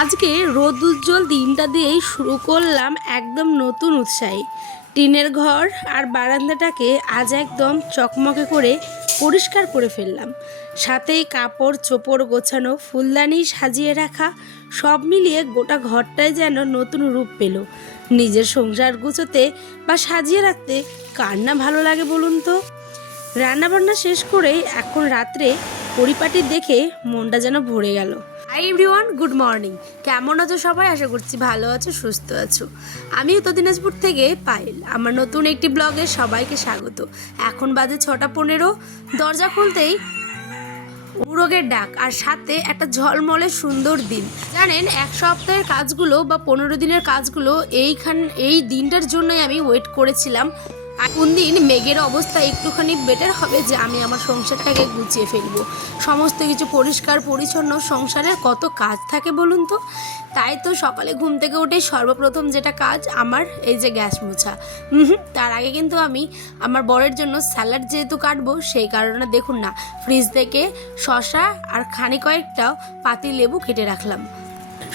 আজকে রোদ দিনটা দিয়েই শুরু করলাম একদম নতুন উৎসাহে। টিনের ঘর আর বারান্দাটাকে আজ একদম চকমকে করে পরিষ্কার করে ফেললাম। সাথেই কাপড় চোপড় গোছানো, ফুলদানি সাজিয়ে রাখা, সব মিলিয়ে গোটা ঘরটাই যেন নতুন রূপ পেল। নিজের সংসার গুছোতে বা সাজিয়ে রাখতে কার না ভালো লাগে বলুন তো। রান্নাবান্না শেষ করে এখন রাত্রে পরিপাটি দেখে মনটা যেন ভরে গেল। Hi everyone, good morning. কেমন আছো সবাই? আশা করছি ভালো আছো, সুস্থ আছো। আমি উত্তর দিনাজপুর থেকে পায়েল। আমার নতুন একটি ব্লগে সবাইকে স্বাগত। এখন বাজে 6টা 15। দরজা খুলতেই উড়োগের ডাক, আর সাথে একটা ঝলমলে সুন্দর দিন। জানেন, এক সপ্তাহের কাজগুলো বা 15 দিনের কাজগুলো এই দিনটার জন্যই আমি ওয়েট করেছিলাম। আর কোন দিন মেঘের অবস্থা একটুখানি বেটার হবে যে আমি আমার সংসারটাকে গুছিয়ে ফেলবো। সমস্ত কিছু পরিষ্কার পরিচ্ছন্ন, সংসারের কত কাজ থাকে বলুন তো। তাই তো সকালে ঘুম থেকে উঠে সর্বপ্রথম যেটা কাজ আমার, এই যে গ্যাস মোছা। তার আগে কিন্তু আমি আমার বরের জন্য স্যালাড যেহেতু কাটবো, সেই কারণে দেখুন না, ফ্রিজ থেকে শসা আর খানি কয়েকটাও পাতি লেবু কেটে রাখলাম।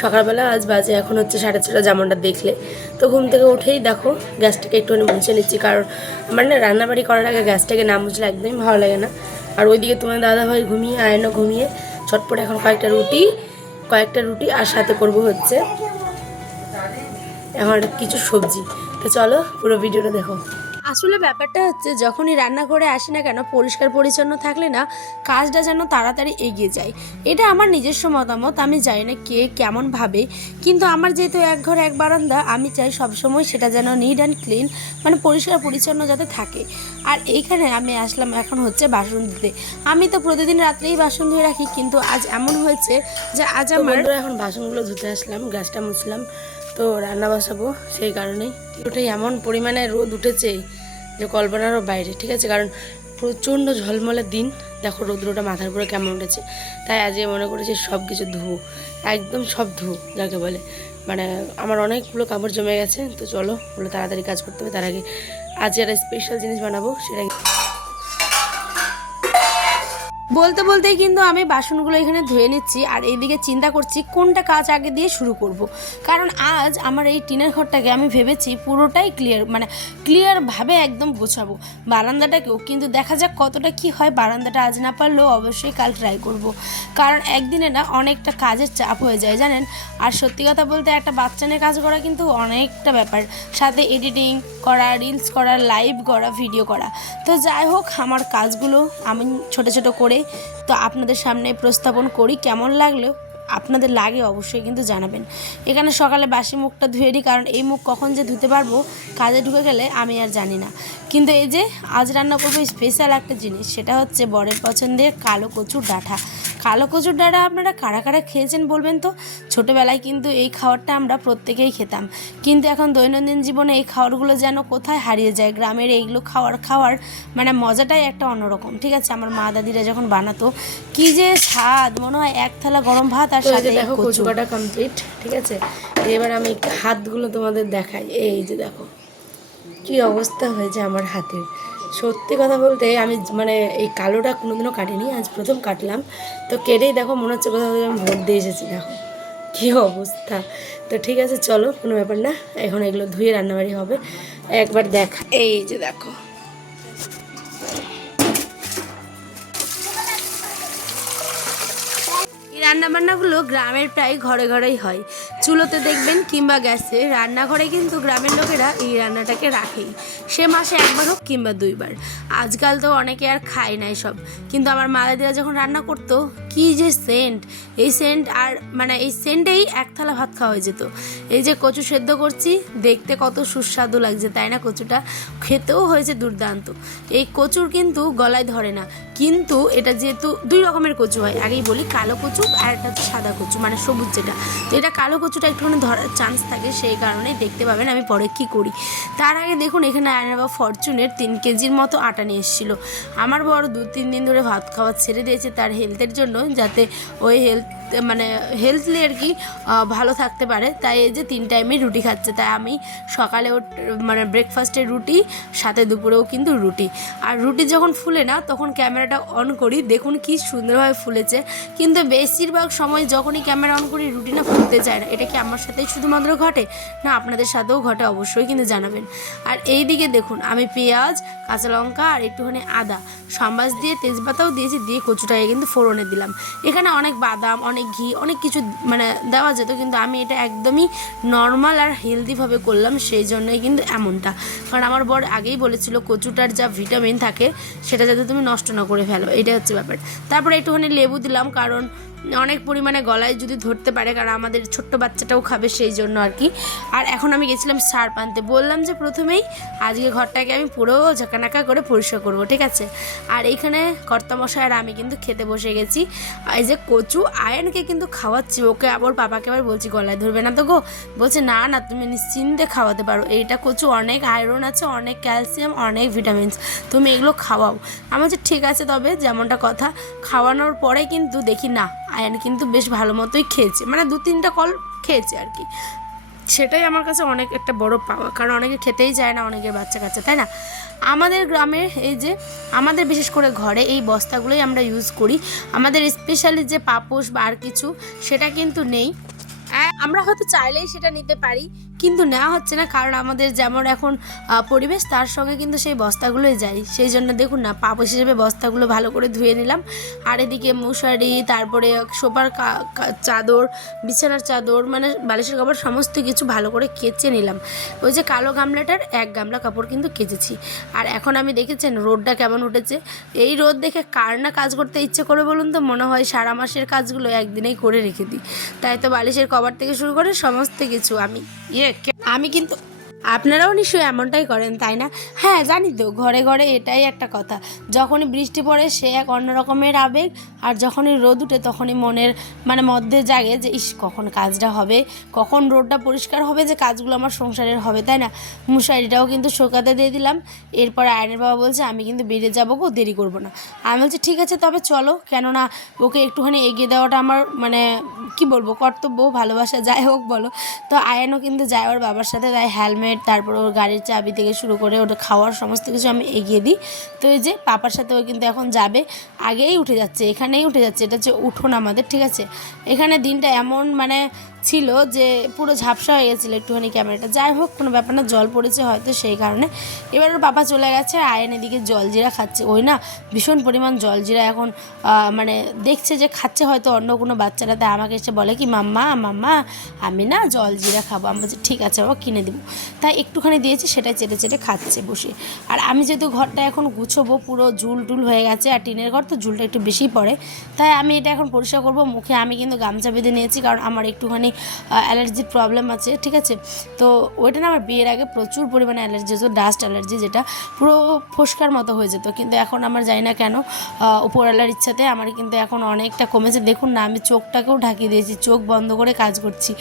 সকালবেলা আজ বাজে এখন হচ্ছে 6:30, যেমনটা দেখলে। তো ঘুম থেকে উঠেই দেখো গ্যাসটাকে একটুখানি মুছে নিচ্ছি, কারণ আমার না রান্নাবাড়ি করার আগে গ্যাসটাকে না মুছলে একদমই ভালো লাগে না। আর ওইদিকে তোমার দাদাভাই ঘুমিয়ে, আয়নও ঘুমিয়ে, ছটপট এখন কয়েকটা রুটি আর সাথে করব হচ্ছে এখন কিছু সবজি। তো চলো পুরো ভিডিওটা দেখো। আসলে ব্যাপারটা হচ্ছে, যখনই রান্নাঘরে আসি না কেন, পরিষ্কার পরিচ্ছন্ন থাকলে না কাজটা যেন তাড়াতাড়ি এগিয়ে যায়। এটা আমার নিজস্ব মতামত, আমি জানি না কে কেমন ভাবে, কিন্তু আমার যেহেতু এক ঘর এক বারান্দা, আমি চাই সবসময় সেটা যেন নিট অ্যান্ড ক্লিন, মানে পরিষ্কার পরিচ্ছন্ন যাতে থাকে। আর এইখানে আমি আসলাম এখন হচ্ছে বাসন ধুতে। আমি তো প্রতিদিন রাত্রেই বাসন ধুয়ে রাখি, কিন্তু আজ এমন হয়েছে যে আজ আমার এখন বাসনগুলো ধুতে আসলাম, গ্যাসটা মুছলাম, তো রান্না বসাবো। সেই কারণেই ওটাই এমন পরিমাণে রোদ উঠেছে যে কল্পনারও বাইরে, ঠিক আছে। কারণ প্রচণ্ড ঝলমলে দিন, দেখো রৌদ্রটা মাথার উপরে কেমন উঠেছে। তাই আজকে মনে করেছি সব কিছু ধুবো, একদম সব ধুবো যাকে বলে। মানে আমার অনেকগুলো কাপড় জমে গেছে, তো চলো ওগুলো তাড়াতাড়ি কাজ করতে হবে। তার আগে আজ একটা স্পেশাল জিনিস বানাবো, সেটা বলতে বলতেই কিন্তু আমি বাসনগুলো এখানে ধুয়ে নিচ্ছি, আর এইদিকে চিন্তা করছি কোনটা কাজ আগে দিয়ে শুরু করব। কারণ আজ আমার এই টিনের ঘরটাকে আমি ভেবেছি পুরোটাই ক্লিয়ারভাবে একদম গোছাবো, বারান্দাটাকেও। কিন্তু দেখা যাক কতটা কি হয়। বারান্দাটা আজ না পারলেও অবশ্যই কাল ট্রাই করব, কারণ একদিনে না অনেকটা কাজের চাপ হয়ে যায় জানেন। আর সত্যি কথা বলতে একটা বাচ্চা নিয়ে কাজ করা কিন্তু অনেকটা ব্যাপার, সাথে এডিটিং করা, রিলস করা, লাইভ করা, ভিডিও করা। তো যাই হোক, আমার কাজগুলো আমি ছোট ছোট করে তো আপনাদের সামনে প্রস্তাবন করি। কেমন লাগলো আপনাদের লাগে অবশ্যই কিন্তু জানাবেন। এখানে সকালে বাসি মুখটা ধুয়ে দিই, কারণ এই মুখ কখন যে ধুতে পারবো কাজে ঢুকে গেলে আমি আর জানি না। কিন্তু এই যে আজ রান্না করবো স্পেশাল একটা জিনিস, সেটা হচ্ছে বরের পছন্দের কালো কচুর ডাঁটা। কালো কচুর ডাঁটা আপনারা কারা কারা খেয়েছেন বলবেন তো। ছোটোবেলায় কিন্তু এই খাবারটা আমরা প্রত্যেকেই খেতাম, কিন্তু এখন দৈনন্দিন জীবনে এই খাবারগুলো যেন কোথায় হারিয়ে যায়। গ্রামের এইগুলো খাওয়ার মানে মজাটাই একটা অন্যরকম, ঠিক আছে। আমার মা দাদিরা যখন বানাতো, কি যে স্বাদ, মনে হয় এক থালা গরম ভাত আর সাথে দেখো কচু কাটা কমপ্লিট, ঠিক আছে। এবার আমি হাতগুলো তোমাদের দেখাই। এই যে দেখো কি অবস্থা হয়েছে আমার হাতের। সত্যি কথা বলতে আমি মানে এই কালোটা কোনোদিনও কাটিনি, আজ প্রথম কাটলাম। তো কেটেই দেখো মনে হচ্ছে কোথাও আমি ভোট দিয়ে এসেছি, দেখো কী অবস্থা। তো ঠিক আছে চলো, কোনো ব্যাপার না, এখন এগুলো ধুয়ে রান্নাবাড়ি হবে। একবার দেখা, এই যে দেখো রান্নাবান্নাগুলো গ্রামের প্রায় ঘরে ঘরেই হয়। চুলোতে দেখবেন কিংবা গ্যাসে, রান্নাঘরে কিন্তু গ্রামের লোকেরা এই রান্নাটাকে রাখেই, সে মাসে একবার হোক কিংবা 2বার। আজকাল তো অনেকে আর খায় না এসব, কিন্তু আমার মা দাদিরা যখন রান্না করতো, কি যে সেন্ট, এই সেন্ট আর মানে এই সেন্টেই এক থালা ভাত খাওয়া হয়ে যেত। এই যে কচু সেদ্ধ করছি, দেখতে কত সুস্বাদু লাগছে তাই না। কচুটা খেতেও হয়েছে দুর্দান্ত। এই কচুর কিন্তু গলায় ধরে না, কিন্তু এটা যেহেতু 2 রকমের কচু হয়, আগেই বলি, কালো কচু আর একটা সাদা কচু, মানে সবুজ যেটা। তো এটা কালো কচুটা একটুখানি ধরার চান্স থাকে, সেই কারণে দেখতে পাবেন আমি পরে কী করি। তার আগে দেখুন, এখানে আয়নাবা ফরচুনের 3 কেজির মতো আটা নিয়ে এসেছিলো। আমার বড় 2-3 দিন ধরে ভাত খাওয়া ছেড়ে দিয়েছে তার হেলথের জন্য, যাতে ওই হেলথ মানে হেলথলি আর কি ভালো থাকতে পারে। তাই এই যে 3 টাইমে রুটি খাচ্ছে। তাই আমি সকালেও মানে ব্রেকফাস্টে রুটি, সাথে দুপুরেও কিন্তু রুটি। আর রুটি যখন ফুলে না তখন ক্যামেরাটা অন করি, দেখুন কি সুন্দরভাবে ফুলেছে। কিন্তু বেশিরভাগ সময় যখনই ক্যামেরা অন করি রুটি না ফুলতে চায় না। এটা কি আমার সাথেই শুধুমাত্র ঘটে, না আপনাদের সাথেও ঘটে? অবশ্যই কিন্তু জানাবেন। আর এই দিকে দেখুন আমি পেঁয়াজ, কাঁচা লঙ্কা আর একটুখানি আদা সাম্বাস দিয়ে, তেজপাতাও দিয়েছি, দিয়ে কচুটাকে কিন্তু ফোড়নে দিলাম। এখানে অনেক বাদাম, অনেক ঘি, অনেক কিছু মানে দেওয়া যেত, কিন্তু আমি এটা একদমই নর্মাল আর হেলদিভাবে করলাম, সেই জন্যই কিন্তু এমনটা। কারণ আমার বর আগেই বলেছিল কচুটার যা ভিটামিন থাকে সেটা যাতে তুমি নষ্ট না করে ফেলো, এটাই হচ্ছে ব্যাপার। তারপরে একটুখানি লেবু দিলাম, কারণ অনেক পরিমাণে গলায় যদি ধরতে পারে, কারণ আমাদের ছোট্ট বাচ্চাটাও খাবে, সেই জন্য আর কি। আর এখন আমি গেছিলাম সার্ফ আনতে। বললাম যে প্রথমেই আজকে ঘরটাকে আমি পুরো ঝাঁকানাকা করে পরিষ্কার করবো, ঠিক আছে। আর এইখানে কর্তামশাই আর আমি কিন্তু খেতে বসে গেছি। এই যে কচু আয়নকে কিন্তু খাওয়াচ্ছি, ওকে আবার পাপাকে আবার বলছি গলায় ধরবে না তো গো, বলছে না না তুমি নিশ্চিন্তে খাওয়াতে পারো, এইটা কচু অনেক আয়রন আছে, অনেক ক্যালসিয়াম, অনেক ভিটামিনস, তুমি এগুলো খাওয়াও। আমি বলছি ঠিক আছে, তবে যেমনটা কথা। খাওয়ানোর পরে কিন্তু দেখি না আয়ান কিন্তু বেশ ভালো মতোই খেয়েছে, মানে 2-3টা কল খেয়েছে আর কি। সেটাই আমার কাছে অনেক একটা বড় পাওয়া, কারণ অনেকে খেতেই চায় না, অনেকের বাচ্চা কাচ্চা, তাই না। আমাদের গ্রামে এই যে আমাদের বিশেষ করে ঘরে এই বস্তাগুলোই আমরা ইউজ করি। আমাদের স্পেশালি যে পাপোশ বা আর কিছু সেটা কিন্তু নেই। আমরা হয়তো চাইলেই সেটা নিতে পারি, কিন্তু নেওয়া হচ্ছে না, কারণ আমাদের যেমন এখন পরিবেশ তার সঙ্গে কিন্তু সেই বস্তাগুলোই যায়। সেই জন্য দেখুন না পাপোশ হিসেবে বস্তাগুলো ভালো করে ধুয়ে নিলাম। আর এদিকে মশারি, তারপরে সোফার চাদর, বিছানার চাদর, মানে বালিশের কাপড় সমস্ত কিছু ভালো করে কেচে নিলাম। ওই যে কালো গামলাটার 1 গামলা কাপড় কিন্তু কেচেছি। আর এখন আমি দেখেছেন রোদটা কেমন উঠেছে। এই রোদ দেখে কার না কাজ করতে ইচ্ছে করে বলুন তো? মনে হয় সারা মাসের কাজগুলো একদিনেই করে রেখে দিই। তাই তো বালিশের কভার থেকে শুরু করে সমস্ত কিছু আমি কিন্তু, আপনারাও নিশ্চয়ই এমনটাই করেন তাই না? হ্যাঁ জানি তো, ঘরে ঘরে এটাই একটা কথা, যখনই বৃষ্টি পড়ে সে এক অন্য রকমের আবেগ, আর যখনই রোদ উঠে তখনই মনের মানে মধ্যে জাগে যে ইস কখন কাজটা হবে, কখন রোদটা পরিষ্কার হবে, যে কাজগুলো আমার সংসারের হবে, তাই না। মশারিটাও কিন্তু শোকাতে দিয়ে দিলাম। এরপরে আয়নের বাবা বলছে আমি কিন্তু বেরিয়ে যাবো গো, দেরি করবো না। আমি বলছি ঠিক আছে তবে চলো, কেননা ওকে একটুখানি এগিয়ে দেওয়াটা আমার মানে কি বলবো কর্তব্য, ভালোবাসা যাই হোক বলো। তো আয়ানও কিন্তু যায় ওর বাবার সাথে, তাই হেলমেট, তারপর ওর গাড়ির চাবি থেকে শুরু করে ওটা খাওয়ার সমস্ত কিছু আমি এগিয়ে দিই। তো এই যে পাপার সাথে ও কিন্তু এখন যাবে, আগেই উঠে যাচ্ছে, এখানেই উঠে যাচ্ছে, এটা হচ্ছে উঠোন আমাদের, ঠিক আছে। এখানে দিনটা এমন মানে ছিল যে পুরো ঝাপসা হয়ে গেছিলো একটুখানি ক্যামেরাটা, যাই হোক কোনো ব্যাপার না, জল পড়েছে হয়তো সেই কারণে। এবার ওর পাপা চলে গেছে, আয়ন এদিকে জলজিরা খাচ্ছে। ওই না ভীষণ পরিমাণ জলজিরা এখন মানে দেখছে যে খাচ্ছে হয়তো অন্য কোনো বাচ্চারা, তাই আমাকে এসে বলে কি মাম্মা মাম্মা আমি না জলজিরা খাবো। আমি বলছি ঠিক আছে বাবা কিনে দেবো। তাই একটুখানি দিয়েছি, সেটাই চেটে চেটে খাচ্ছে বসে। আর আমি যেহেতু ঘরটা এখন গুছোবো, পুরো ঝুল টুল হয়ে গেছে, আর টিনের ঘর তো ঝুলটা একটু বেশি পড়ে, তাই আমি এটা এখন পরিষ্কার করবো। মুখে আমি কিন্তু গামছা বেঁধে নিয়েছি, কারণ আমার একটুখানি অ্যালার্জির প্রবলেম আছে, ঠিক আছে। তো ওইটা না আমার বিয়ের আগে প্রচুর পরিমাণে অ্যালার্জি হতো, ডাস্ট অ্যালার্জি, যেটা পুরো ফোস্কার মতো হয়ে যেত, কিন্তু এখন আমার জানি না কেন উপরওয়ালার ইচ্ছাতে আমার কিন্তু এখন অনেকটা কমেছে। দেখুন না আমি চোখটাকেও ঢাকিয়ে দিয়েছি, চোখ বন্ধ করে কাজ করছি,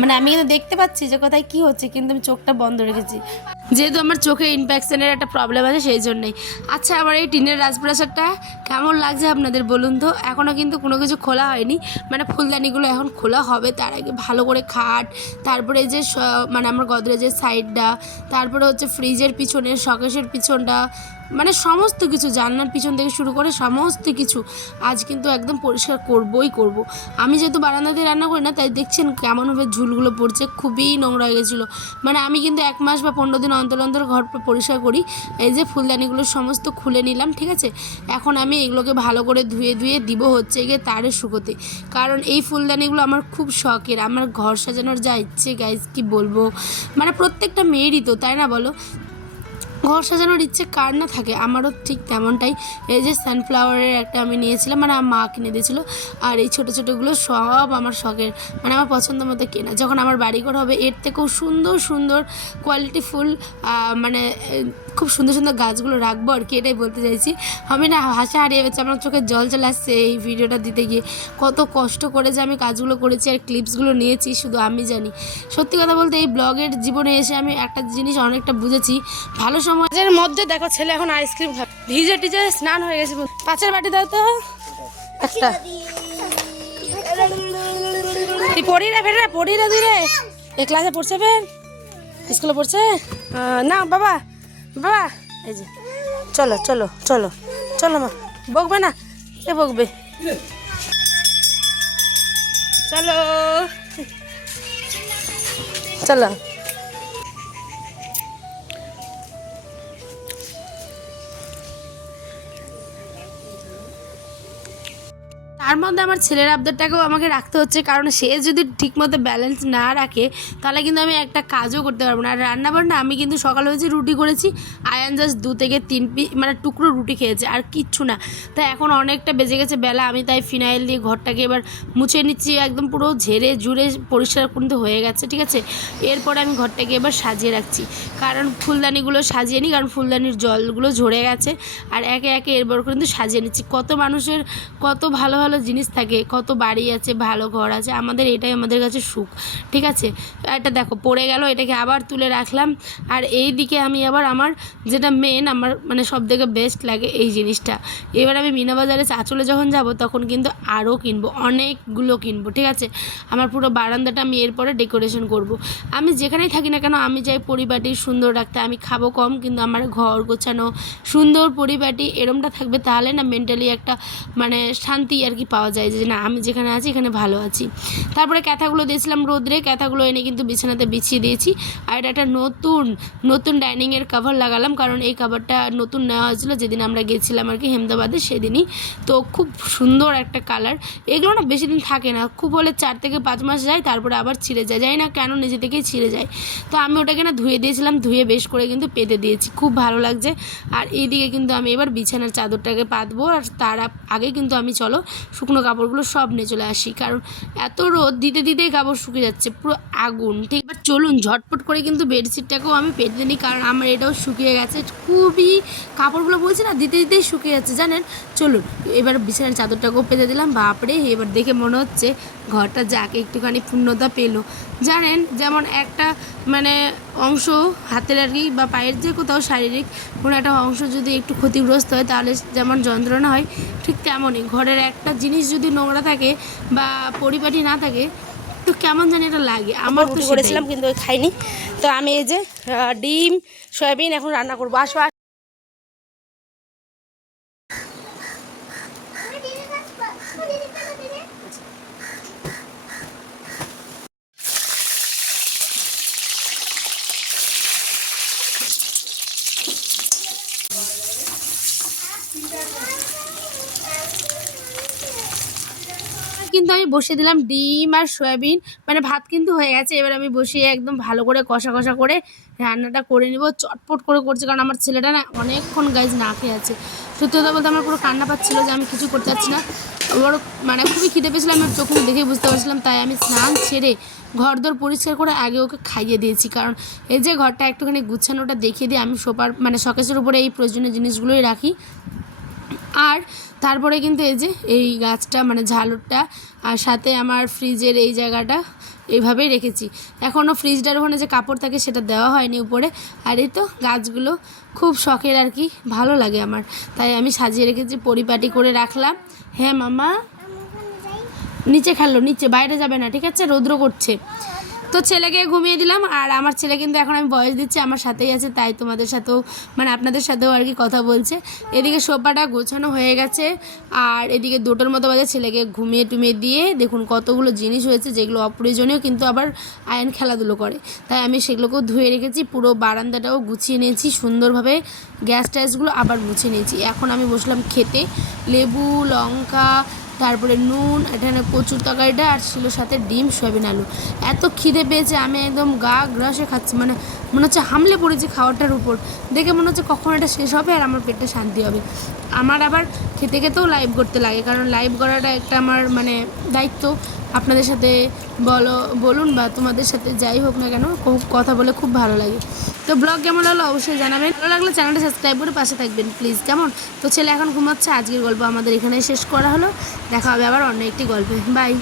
মানে আমি কিন্তু দেখতে পাচ্ছি যে কোথায় কী হচ্ছে, কিন্তু আমি চোখটা বন্ধ রেখেছি, যেহেতু আমার চোখে ইনফেকশনের একটা প্রবলেম আছে সেই জন্যই। আচ্ছা আমার এই টিনের রাজপ্রাসাদটা কেমন লাগছে আপনাদের বলুন তো? এখনও কিন্তু কোনো কিছু খোলা হয়নি, মানে ফুলদানিগুলো এখন খোলা হবে, তার আগে ভালো করে খাট, তারপরে যে মানে আমার গদরেজের সাইডটা, তারপরে হচ্ছে ফ্রিজের পিছনে, শকেসের পিছনটা, মানে সমস্ত কিছু, জানলার পিছন থেকে শুরু করে সমস্ত কিছু আজ কিন্তু একদম পরিষ্কার করবই করব। আমি যেহেতু বারান্দা দিয়ে রান্না করি না, তাই দেখছেন কেমনভাবে ঝুলগুলো পড়ছে, খুবই নোংরা হয়ে গেছিলো। মানে আমি কিন্তু 1 মাস বা 15 দিন অন্তর অন্তর ঘর পরিষ্কার করি। এই যে ফুলদানিগুলো সমস্ত খুলে নিলাম, ঠিক আছে। এখন আমি এগুলোকে ভালো করে ধুয়ে দিব হচ্ছে গিয়ে তারে শুকোতে, কারণ এই ফুলদানিগুলো আমার খুব শখের, আমার ঘর সাজানোর যা ইচ্ছে গাইজ কি বলবো, মানে প্রত্যেকটা মেয়েরই তো, তাই না বলো? ঘর সাজানোর ইচ্ছে কার না থাকে, আমারও ঠিক তেমনটাই। এই যে সানফ্লাওয়ারের একটা আমি নিয়েছিলাম, মানে আমার মা কিনে দিয়েছিলো, আর এই ছোটো ছোটোগুলো সব আমার শখের, মানে আমার পছন্দ মতো কেনা। যখন আমার বাড়িঘর হবে এর থেকেও সুন্দর সুন্দর কোয়ালিটি ফুল, মানে খুব সুন্দর সুন্দর গাছগুলো রাখবো আর কি, এটাই বলতে চাইছি। আমি না হাসা হারিয়ে গেছে, আমার চোখে জল চলে আসছে এই ভিডিওটা দিতে গিয়ে, কত কষ্ট করে যে আমি কাজগুলো করেছি আর ক্লিপসগুলো নিয়েছি শুধু আমি জানি। সত্যি কথা বলতে এই ব্লগের জীবনে এসে আমি একটা জিনিস অনেকটা বুঝেছি, ভালো সমাজের মধ্যে দেখো ছেলে এখন আইসক্রিম খাবে, ভিজে টিজে স্নান হয়ে গেছে। 5-এর বাটি দাও তো একটা। পড়ি রে ফের পড়ি রে তুই রে এ ক্লাসে পড়ছে ফের স্কুলে পড়ছে না বাবা বাবা এই যে চলো চলো চলো চলো মা বকবে না কে বকবে চলো চলো তার মধ্যে আমার ছেলের আবদারটাকেও আমাকে রাখতে হচ্ছে, কারণ সে যদি ঠিকমতো ব্যালেন্স না রাখে তাহলে কিন্তু আমি একটা কাজও করতে পারবো না। আর রান্নাবান্না আমি কিন্তু সকালে হয়েছে রুটি করেছি, আয়ান জাস্ট 2 থেকে 3 মানে টুকরো রুটি খেয়েছে আর কিচ্ছু না। তাই এখন অনেকটা বেজে গেছে বেলা, আমি তাই ফিনাইল দিয়ে ঘরটাকে এবার মুছে নিচ্ছি, একদম পুরো ঝেড়ে ঝুড়ে পরিষ্কার কিন্তু হয়ে গেছে, ঠিক আছে। এরপরে আমি ঘরটাকে এবার সাজিয়ে রাখছি, কারণ ফুলদানিগুলো সাজিয়ে নিই, কারণ ফুলদানির জলগুলো ঝরে গেছে। আর একে একে এরপর কিন্তু সাজিয়ে নিচ্ছি। কত মানুষের কত ভালো ভালো জিনিস থাকে, কত বাড়ি আছে, ভালো ঘর আছে, আমাদের এটাই আমাদের কাছে সুখ, ঠিক আছে। এটা দেখো পড়ে গেল, এটাকে আবার তুলে রাখলাম। আর এই দিকে আমি আবার আমার যেটা মেন আমার মানে সব থেকে বেস্ট লাগে এই জিনিসটা, এবার আমি মিনা বাজারে চাঁচলে যখন যাব তখন কিন্তু আরও কিনবো, অনেকগুলো কিনবো, ঠিক আছে। আমার পুরো বারান্দাটা আমি এরপরে ডেকোরেশন করব। আমি যেখানেই থাকি না কেন আমি চাই পরিপাটি সুন্দর রাখতে। আমি খাবো কম কিন্তু আমার ঘর গোছানো সুন্দর পরিপাটি এরমটা থাকবে, তাহলে না মেন্টালি একটা মানে শান্তি আর কি পাওয়া যায়, যে না আমি যেখানে আছি এখানে ভালো আছি। তারপরে ক্যাথাগুলো দিয়েছিলাম রোদ্রে, ক্যাথাগুলো এনে কিন্তু বিছানাতে বিছিয়ে দিয়েছি। আর এটা একটা নতুন ডাইনিংয়ের কভার লাগালাম, কারণ এই কভারটা নতুন নেওয়া হয়েছিলো যেদিন আমরা গেছিলাম আর কি হেমদাবাদে সেদিনই। তো খুব সুন্দর একটা কালার, এগুলো না বেশি দিন থাকে না, খুব হলে 4 থেকে 5 মাস যায়, তারপরে আবার ছিঁড়ে যায়, জানি না কেন নিজে থেকেই ছিঁড়ে যায়। তো আমি ওটাকে না ধুয়ে দিয়েছিলাম, ধুয়ে বেশ করে কিন্তু পেতে দিয়েছি, খুব ভালো লাগছে। আর এইদিকে কিন্তু আমি এবার বিছানার চাদরটাকে পাতবো, আর তার আগে কিন্তু আমি চলো শুকনো কাপড়গুলো সব নিয়ে চলে আসি, কারণ এত রোদ দিতে দিতেই কাপড় শুকিয়ে যাচ্ছে পুরো আগুন, ঠিক। এবার চলুন ঝটপট করে কিন্তু বেডশিটটাকেও আমি পেতে নিই, কারণ আমার এটাও শুকিয়ে গেছে খুবই, কাপড়গুলো বলছি না দিতে দিতেই শুকিয়ে যাচ্ছে জানেন। চলুন এবার বিছানার চাদরটাকেও পেতে দিলাম। বাপরে এবার দেখে মনে হচ্ছে ঘরটা যাকে একটুখানি পূর্ণতা পেলো, জানেন যেমন একটা মানে অংশ হাতের আর কি বা পায়ের যে কোথাও শারীরিক কোনো একটা অংশ যদি একটু ক্ষতিগ্রস্ত হয় তাহলে যেমন যন্ত্রণা হয়, ঠিক তেমনই ঘরের একটা জিনিস যদি নোংরা থাকে বা পরিপাটি না থাকে তো কেমন জানি এটা লাগে। আমার তো করেছিলাম কিন্তু খাইনি। তো আমি এই যে ডিম সয়াবিন এখন রান্না করবো, আসো। কিন্তু আমি বসিয়ে দিলাম ডিম আর সয়াবিন, মানে ভাত কিন্তু হয়ে গেছে। এবার আমি বসিয়ে একদম ভালো করে কষা কষা করে রান্নাটা করে নিব, চটপট করে করছে, কারণ আমার ছেলেটা না অনেকক্ষণ গাইজ না খেয়ে আছে। সত্যি কথা বলতে আমার পুরো কান্না পাচ্ছিলো যে আমি কিছু করতে পারছি না, বড় মানে খুবই খিদে পেয়েছিলাম, আমি চোখ মুখ দেখেই বুঝতে পারছিলাম। তাই আমি স্নান ছেড়ে ঘর দর পরিষ্কার করে আগে ওকে খাইয়ে দিয়েছি, কারণ এই যে ঘরটা একটুখানি গুছানোটা দেখিয়ে দিয়ে আমি সোফার মানে শকেসের উপরে এই প্রয়োজনীয় জিনিসগুলোই রাখি। আর তারপরে কিন্তু এই যে এই গাছটা মানে ঝালরটা আর সাথে আমার ফ্রিজের এই জায়গাটা এইভাবেই রেখেছি, এখনও ফ্রিজটার ওখানে যে কাপড় থাকে সেটা দেওয়া হয়নি উপরে। আর এই তো গাছগুলো খুব শখের আর কি, ভালো লাগে আমার, তাই আমি সাজিয়ে রেখেছি, পরিপাটি করে রাখলাম। হ্যাঁ মামা নিচে খেলো, নিচে বাইরে যাবে না, ঠিক আছে, রৌদ্র করছে। তো ছেলেকে ঘুমিয়ে দিলাম, আর আমার ছেলে কিন্তু এখন আমি ভয়েস দিচ্ছি আমার সাথেই আছে, তাই তোমাদের সাথেও মানে আপনাদের সাথেও আর কি কথা বলছে। এদিকে সোফাটা গোছানো হয়ে গেছে, আর এদিকে 2টোর মতো বাজে ছেলেকে ঘুমিয়ে টুমিয়ে দিয়ে দেখুন কতগুলো জিনিস হয়েছে যেগুলো অপ্রয়োজনীয়, কিন্তু আবার আয়ন খেলাধুলো করে, তাই আমি সেগুলোকেও ধুয়ে রেখেছি। পুরো বারান্দাটাও গুছিয়ে নিয়েছি সুন্দরভাবে, গ্যাস ট্যাসগুলো আবার মুছে নিয়েছি। এখন আমি বসলাম খেতে, লেবু লঙ্কা তারপরে নুন, এখানে কচুর তরকারিটা আর ছিল সাথে ডিম সয়াবিন আলু। এত খিদে পেয়েছে আমি একদম গা গ্রাসে খাচ্ছি, মানে মনে হচ্ছে হামলে পড়েছি খাওয়াটার উপর, দেখে মনে হচ্ছে কখন এটা শেষ হবে আর আমার পেটটা শান্তি হবে। আমার আবার খেতে খেতেও লাইভ করতে লাগে, কারণ লাইভ করাটা একটা আমার মানে দায়িত্ব। আপনাদের সাথে বলুন বা তোমাদের সাথে যাই হোক না কেন কথা বলে খুব ভালো লাগে। তো ব্লগ কেমন হলো অবশ্যই জানাবেন, ভালো লাগলে চ্যানেলটা সাবস্ক্রাইব করে পাশে থাকবেন প্লিজ, কেমন। তো ছেলে এখন ঘুমাচ্ছে, আজকের গল্প আমাদের এখানেই শেষ করা হলো, দেখা হবে আবার অন্য একটি গল্পে, বাই।